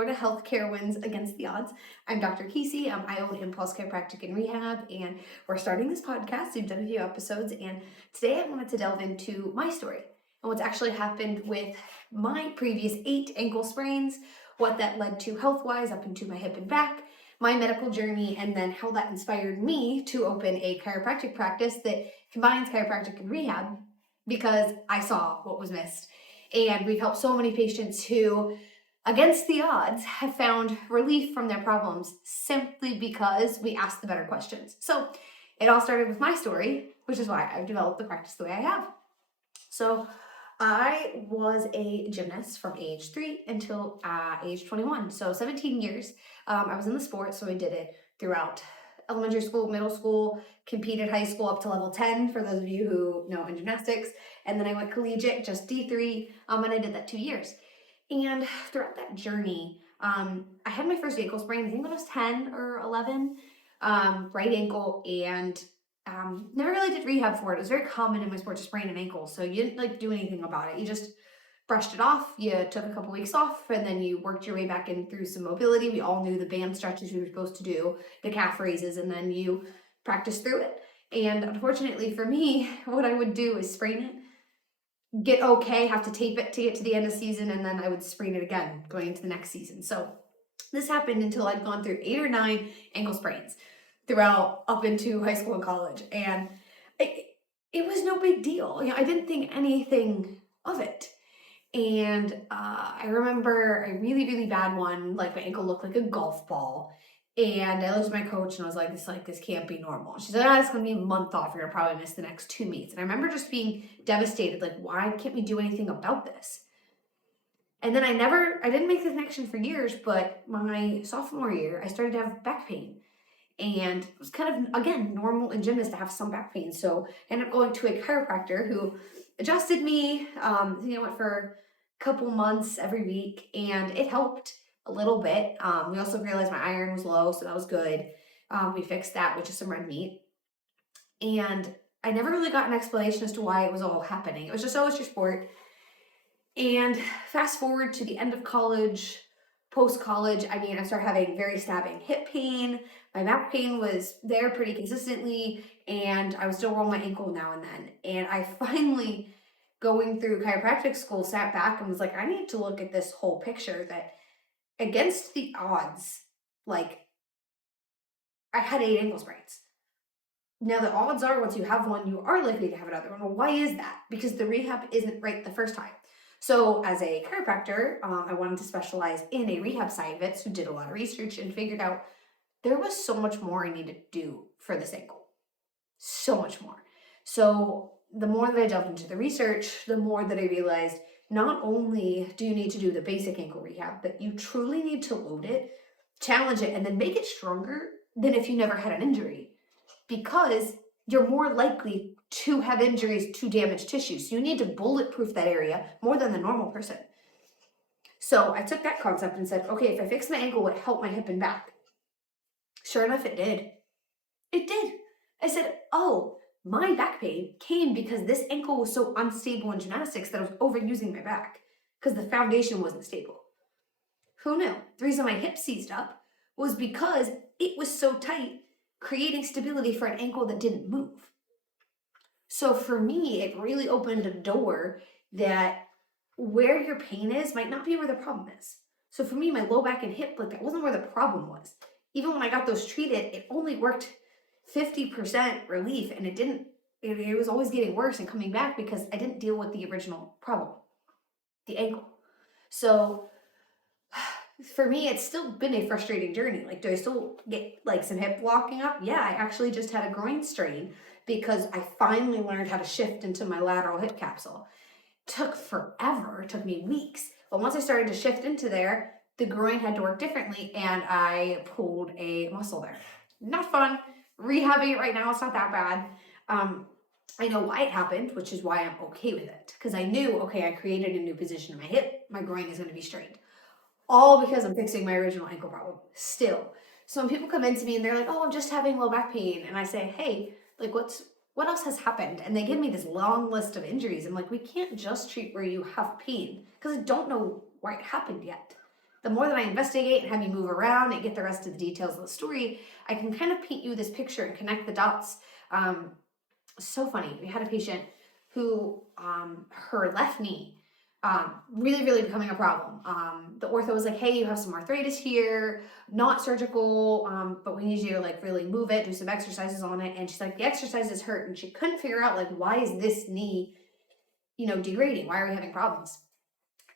Florida healthcare wins against the odds. I'm Dr. Kesey. I own Impulse Chiropractic and Rehab, and we're starting this podcast. We've done a few episodes, and today I wanted to delve into my story and what's actually happened with my previous 8 ankle sprains, what that led to health-wise up into my hip and back, my medical journey, and then how that inspired me to open a chiropractic practice that combines chiropractic and rehab because I saw what was missed. And we've helped so many patients who, against the odds, have found relief from their problems simply because we asked the better questions. So it all started with my story, which is why I've developed the practice the way I have. So I was a gymnast from age 3 until age 21. So 17 years. I was in the sport, so I did it throughout elementary school, middle school, competed high school up to level 10 for those of you who know in gymnastics. And then I went collegiate, just D3, and I did that 2 years. And throughout that journey, I had my first ankle sprain, I think when I was 10 or 11, right ankle, and never really did rehab for it. It was very common in my sport to sprain an ankle, so you didn't do anything about it. You just brushed it off, you took a couple weeks off, and then you worked your way back in through some mobility. We all knew the band stretches we were supposed to do, the calf raises, and then you practiced through it. And unfortunately for me, what I would do is sprain it, get okay, have to tape it to get to the end of the season, and then I would sprain it again going into the next season. So this happened until I'd gone through 8 or 9 ankle sprains throughout up into high school and college. And it was no big deal. I didn't think anything of it. And I remember a really, really bad one, my ankle looked like a golf ball. And I looked at my coach and I was this can't be normal. She said, it's going to be a month off. You're going to probably miss the next 2 meets. And I remember just being devastated, why can't we do anything about this? And then I didn't make the connection for years, but my sophomore year, I started to have back pain. And it was kind of, again, normal in gymnasts to have some back pain. So I ended up going to a chiropractor who adjusted me. I went for a couple months every week, and it helped a little bit. We also realized my iron was low, so that was good. We fixed that with just some red meat. And I never really got an explanation as to why it was all happening. It was just, it's your sport. And fast forward to the end of college, post-college, I started having very stabbing hip pain. My back pain was there pretty consistently, and I was still rolling my ankle now and then. And I finally, going through chiropractic school, sat back and was like, I need to look at this whole picture that against the odds, I had 8 ankle sprains. Now the odds are once you have one, you are likely to have another one. Well, why is that? Because the rehab isn't right the first time. So as a chiropractor, I wanted to specialize in a rehab side of it, so did a lot of research and figured out there was so much more I needed to do for this ankle. So much more. So the more that I delved into the research, the more that I realized not only do you need to do the basic ankle rehab, but you truly need to load it, challenge it, and then make it stronger than if you never had an injury. Because you're more likely to have injuries to damaged tissue. So you need to bulletproof that area more than the normal person. So I took that concept and said, okay, if I fix my ankle, would it help my hip and back? Sure enough, it did. It did. I said, my back pain came because this ankle was so unstable in gymnastics that I was overusing my back because the foundation wasn't stable. Who knew? The reason my hip seized up was because it was so tight, creating stability for an ankle that didn't move. So for me, it really opened a door that where your pain is might not be where the problem is. So for me, my low back and hip, that wasn't where the problem was. Even when I got those treated, it only worked 50% relief, and it was always getting worse and coming back because I didn't deal with the original problem, the ankle. So for me, it's still been a frustrating journey. Do I still get some hip locking up? Yeah, I actually just had a groin strain because I finally learned how to shift into my lateral hip capsule. Took forever, it took me weeks. But once I started to shift into there, the groin had to work differently and I pulled a muscle there. Not fun. Rehabbing it right now, it's not that bad. I know why it happened, which is why I'm okay with it. Because I knew, I created a new position in my hip, my groin is going to be straightened. All because I'm fixing my original ankle problem, still. So when people come into me and they're like, I'm just having low back pain, and I say, hey, what else has happened? And they give me this long list of injuries. I'm like, we can't just treat where you have pain because I don't know why it happened yet. the more that I investigate and have you move around and get the rest of the details of the story, I can kind of paint you this picture and connect the dots. So funny. We had a patient who her left knee really, really becoming a problem. The ortho was like, hey, you have some arthritis here, not surgical, but we need you to like really move it, do some exercises on it. And she's like, the exercises hurt. And she couldn't figure out like, why is this knee, degrading? Why are we having problems?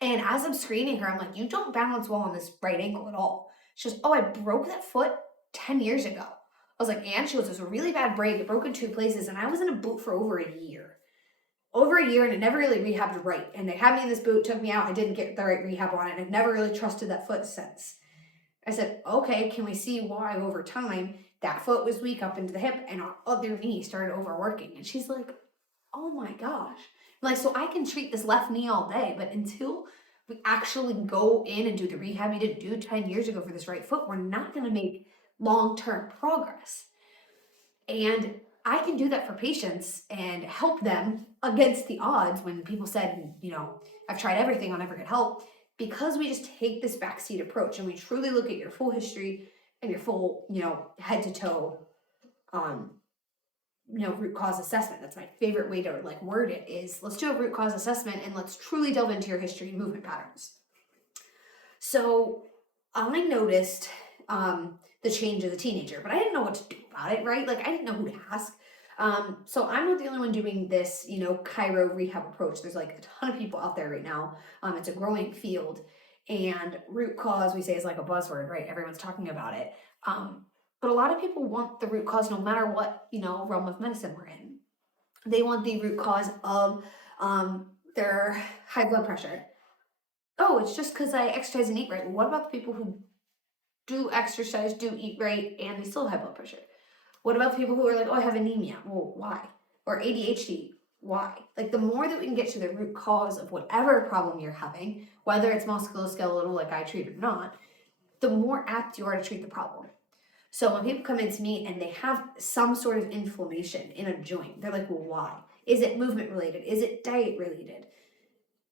And as I'm screening her, I'm like, you don't balance well on this right ankle at all. She goes, oh, I broke that foot 10 years ago. I was like, and she goes, it was a really bad break. It broke in 2 places. And I was in a boot for over a year. And it never really rehabbed right. And they had me in this boot, took me out. I didn't get the right rehab on it. And I've never really trusted that foot since. I said, okay, can we see why over time that foot was weak up into the hip and our other knee started overworking? And she's like, oh my gosh. I'm like, so I can treat this left knee all day, but until we actually go in and do the rehab you didn't do 10 years ago for this right foot, we're not going to make long-term progress. And I can do that for patients and help them against the odds when people said, I've tried everything, I'll never get help, because we just take this backseat approach and we truly look at your full history and your full, head to toe, root cause assessment. That's my favorite way to like word it is let's do a root cause assessment and let's truly delve into your history and movement patterns. So I noticed the change as a teenager, but I didn't know what to do about it, right? Like I didn't know who to ask. So I'm not the only one doing this, chiro rehab approach. There's like a ton of people out there right now. It's a growing field, and root cause we say is like a buzzword, right? Everyone's talking about it. But a lot of people want the root cause no matter what, realm of medicine we're in. They want the root cause of their high blood pressure. Oh, it's just because I exercise and eat right. Well, what about the people who do exercise, do eat right, and they still have blood pressure? What about the people who are like, oh, I have anemia? Well, why? Or ADHD? Why? Like the more that we can get to the root cause of whatever problem you're having, whether it's musculoskeletal like I treat or not, the more apt you are to treat the problem. So when people come into me and they have some sort of inflammation in a joint, they're like, well, why? Is it movement related? Is it diet related?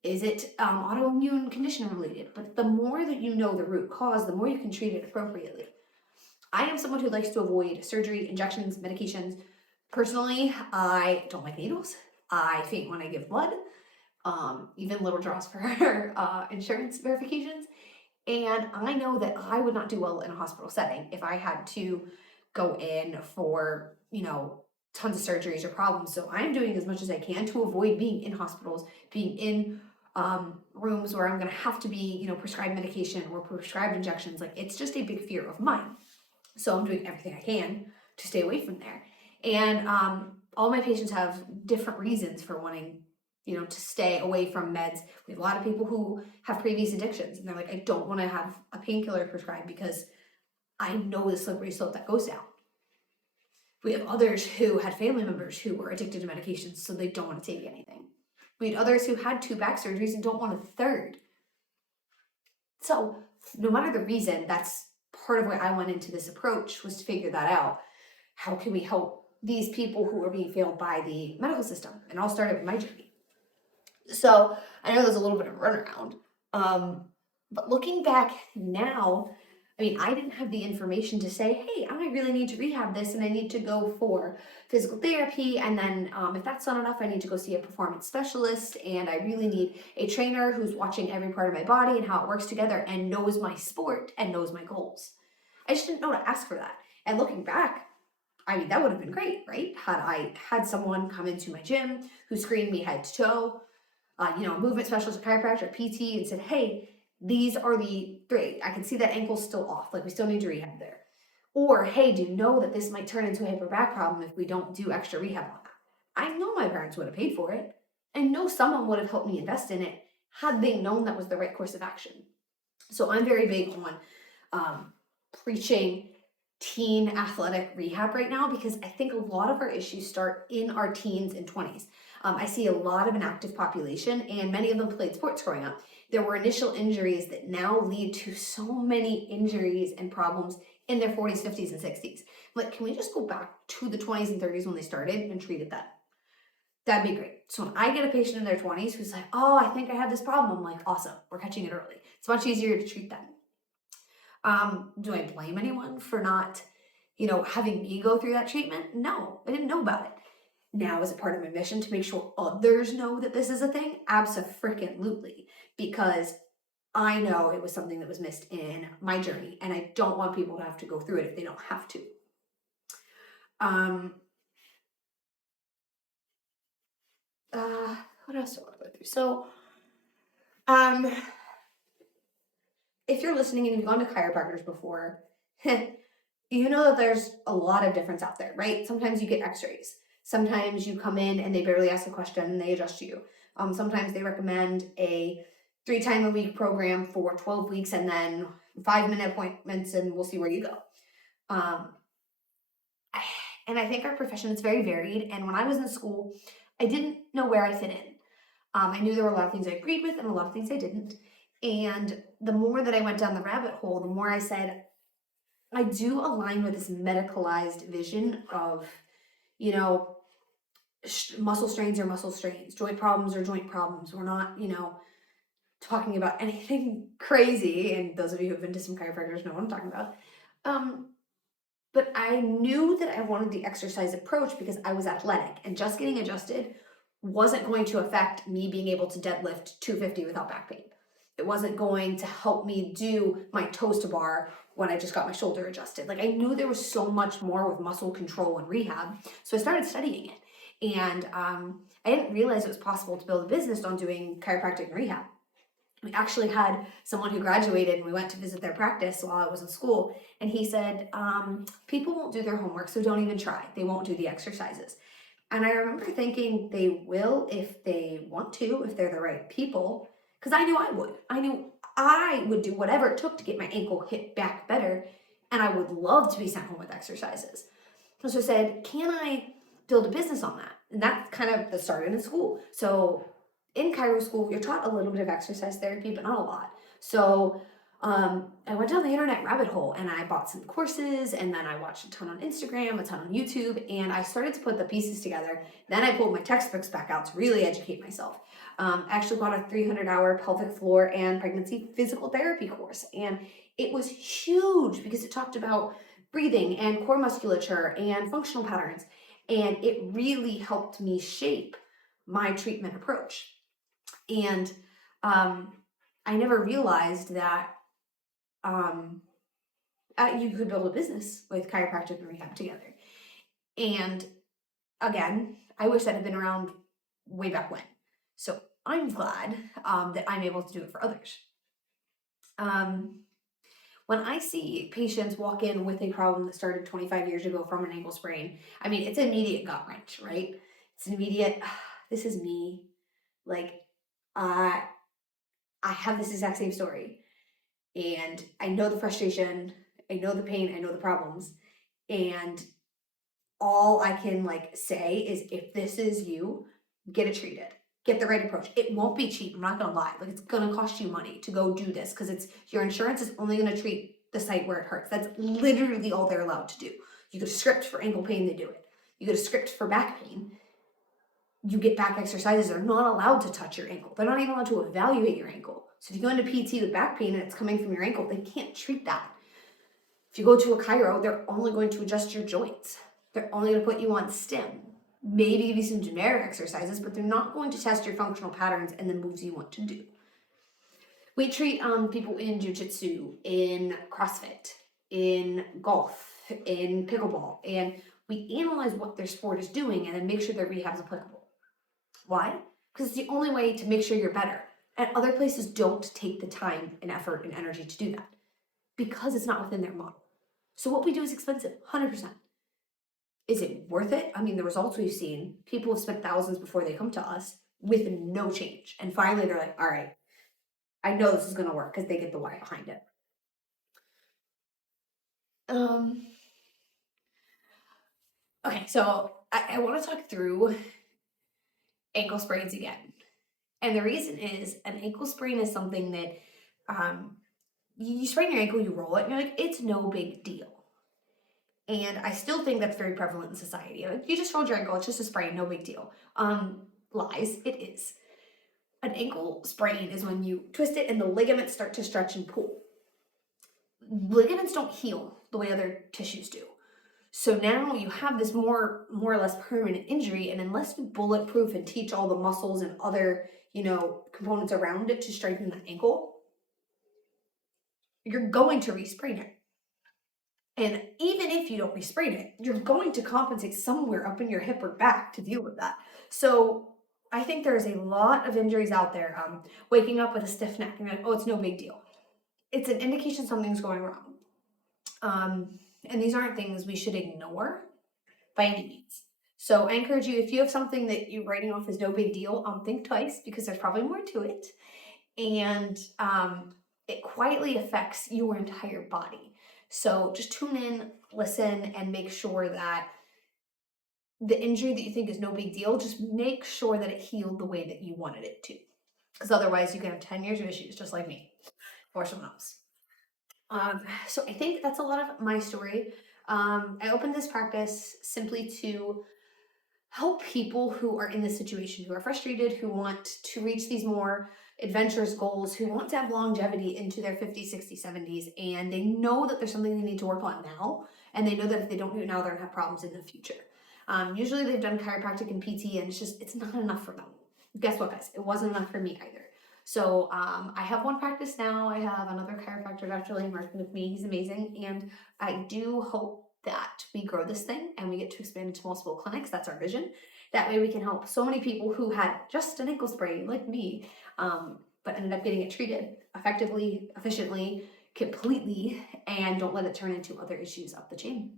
Is it autoimmune condition related? But the more that you know the root cause, the more you can treat it appropriately. I am someone who likes to avoid surgery, injections, medications. Personally, I don't like needles. I faint when I give blood, even little draws for insurance verifications. And I know that I would not do well in a hospital setting if I had to go in for, tons of surgeries or problems. So I'm doing as much as I can to avoid being in hospitals, being in rooms where I'm going to have to be, prescribed medication or prescribed injections. Like it's just a big fear of mine. So I'm doing everything I can to stay away from there. And all my patients have different reasons for wanting, to stay away from meds. We have a lot of people who have previous addictions and they're like, I don't want to have a painkiller prescribed because I know the slippery slope that goes down. We have others who had family members who were addicted to medications, so they don't want to take anything. We had others who had 2 back surgeries and don't want a third. So no matter the reason, that's part of why I went into this approach, was to figure that out. How can we help these people who are being failed by the medical system? And I'll start with my journey. So I know there's a little bit of a runaround, but looking back now, I didn't have the information to say, hey, I really need to rehab this and I need to go for physical therapy. And then if that's not enough, I need to go see a performance specialist. And I really need a trainer who's watching every part of my body and how it works together and knows my sport and knows my goals. I just didn't know to ask for that. And looking back, that would have been great, right? Had I had someone come into my gym who screened me head to toe, a movement specialist, a chiropractor, PT, and said, hey, these are the 3. I can see that ankle's still off. Like we still need to rehab there. Or, hey, do you know that this might turn into a hip or back problem if we don't do extra rehab on that? I know my parents would have paid for it. I know someone would have helped me invest in it had they known that was the right course of action. So I'm very big on preaching teen athletic rehab right now because I think a lot of our issues start in our teens and 20s. I see a lot of an active population and many of them played sports growing up. There were initial injuries that now lead to so many injuries and problems in their 40s, 50s, and 60s. Like, can we just go back to the 20s and 30s when they started and treat it then? That'd be great. So when I get a patient in their 20s who's like, oh, I think I have this problem, I'm like, awesome, we're catching it early. It's much easier to treat them. Do I blame anyone for not, having me go through that treatment? No, I didn't know about it. Now, is it part of my mission to make sure others know that this is a thing? Abso-freaking-lutely, because I know it was something that was missed in my journey, and I don't want people to have to go through it if they don't have to. Um, what else do I want to go through? So, um, if you're listening and you've gone to chiropractors before, you know that there's a lot of difference out there, right? Sometimes you get x-rays. Sometimes you come in and they barely ask a question and they adjust you. Sometimes they recommend a 3-time-a-week program for 12 weeks and then 5-minute appointments and we'll see where you go. And I think our profession is very varied. And when I was in school, I didn't know where I fit in. I knew there were a lot of things I agreed with and a lot of things I didn't. And the more that I went down the rabbit hole, the more I said, I do align with this medicalized vision of, muscle strains are muscle strains, joint problems are joint problems. We're not, talking about anything crazy. And those of you who have been to some chiropractors know what I'm talking about. But I knew that I wanted the exercise approach because I was athletic and just getting adjusted wasn't going to affect me being able to deadlift 250 without back pain. It wasn't going to help me do my toes to bar when I just got my shoulder adjusted. Like, I knew there was so much more with muscle control and rehab. So I started studying it. And I didn't realize it was possible to build a business on doing chiropractic and rehab. We actually had someone who graduated and we went to visit their practice while I was in school. And he said, people won't do their homework, so don't even try. They won't do the exercises. And I remember thinking they will if they want to, if they're the right people, because I knew I would. I knew I would do whatever it took to get my ankle hit back better. And I would love to be sent home with exercises. So I said, can I build a business on that? And that's kind of the start in school. So in chiro school, you're taught a little bit of exercise therapy, but not a lot. So I went down the internet rabbit hole and I bought some courses and then I watched a ton on Instagram, a ton on YouTube, and I started to put the pieces together. Then I pulled my textbooks back out to really educate myself. I actually bought a 300-hour pelvic floor and pregnancy physical therapy course. And it was huge because it talked about breathing and core musculature and functional patterns. And it really helped me shape my treatment approach. And I never realized that you could build a business with chiropractic and rehab together. And again, I wish that had been around way back when. So I'm glad that I'm able to do it for others. When I see patients walk in with a problem that started 25 years ago from an ankle sprain, I mean, it's an immediate gut wrench, right? It's an immediate, this is me. Like, I have this exact same story. And I know the frustration, I know the pain, I know the problems. And all I can say is, if this is you, get it treated. Get the right approach. It won't be cheap. I'm not going to lie. It's going to cost you money to go do this because your insurance is only going to treat the site where it hurts. That's literally all they're allowed to do. You get a script for ankle pain, they do it. You get a script for back pain, you get back exercises. They're not allowed to touch your ankle. They're not even allowed to evaluate your ankle. So if you go into PT with back pain and it's coming from your ankle, they can't treat that. If you go to a chiro, they're only going to adjust your joints. They're only going to put you on stim. Maybe give you some generic exercises, but they're not going to test your functional patterns and the moves you want to do. We treat people in jiu-jitsu, in CrossFit, in golf, in pickleball, and we analyze what their sport is doing and then make sure their rehab is applicable. Why? Because it's the only way to make sure you're better. And other places don't take the time and effort and energy to do that because it's not within their model. So what we do is expensive, 100%. Is it worth it? I mean, the results we've seen, people have spent thousands before they come to us with no change. And finally, they're like, all right, I know this is going to work because they get the why behind it. Okay, so I want to talk through ankle sprains again. And the reason is, an ankle sprain is something that you sprain your ankle, you roll it, and you're like, it's no big deal. And I still think that's very prevalent in society. Like, you just rolled your ankle, it's just a sprain, no big deal. Lies, it is. An ankle sprain is when you twist it and the ligaments start to stretch and pull. ligaments don't heal the way other tissues do. So now you have this more or less permanent injury, and unless you bulletproof and teach all the muscles and other, components around it to strengthen the ankle, you're going to resprain it. And even if you don't resprain it, you're going to compensate somewhere up in your hip or back to deal with that. So I think there's a lot of injuries out there. Waking up with a stiff neck and oh, it's no big deal. It's an indication something's going wrong. And these aren't things we should ignore by any means. So I encourage you, if you have something that you're writing off as no big deal, think twice, because there's probably more to it. And it quietly affects your entire body. So just tune in, listen, and make sure that the injury that you think is no big deal, just make sure that it healed the way that you wanted it to. Because otherwise you can have 10 years of issues, just like me or someone else. So I think that's a lot of my story. I opened this practice simply to help people who are in this situation, who are frustrated, who want to reach these more adventurous goals, who want to have longevity into their 50s, 60s, 70s, and they know that there's something they need to work on now, and they know that if they don't do it now, they're going to have problems in the future. Usually they've done chiropractic and PT, and it's not enough for them. Guess what, guys? It wasn't enough for me either. So I have one practice now. I have another chiropractor, Dr. Lane, working with me. He's amazing, and I do hope that we grow this thing and we get to expand into multiple clinics. That's our vision. That way we can help so many people who had just an ankle sprain like me, but ended up getting it treated effectively, efficiently, completely, and don't let it turn into other issues up the chain.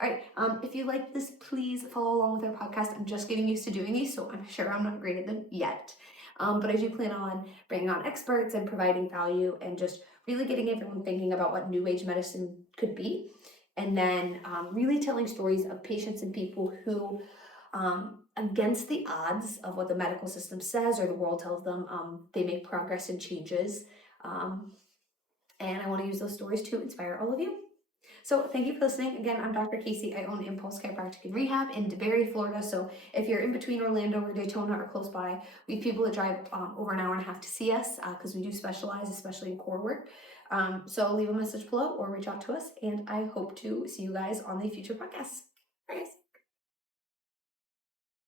All right, if you like this, please follow along with our podcast. I'm just getting used to doing these, so I'm sure I'm not great at them yet. But I do plan on bringing on experts and providing value and just really getting everyone thinking about what new age medicine could be. And then really telling stories of patients and people who, against the odds of what the medical system says or the world tells them, they make progress and changes. And I want to use those stories to inspire all of you. So thank you for listening. Again, I'm Dr. Casey. I own Impulse Chiropractic and Rehab in DeBary, Florida. So if you're in between Orlando or Daytona or close by, we have people that drive over an hour and a half to see us because we do specialize, especially in core work. So leave a message below or reach out to us. And I hope to see you guys on the future podcasts. All right, guys.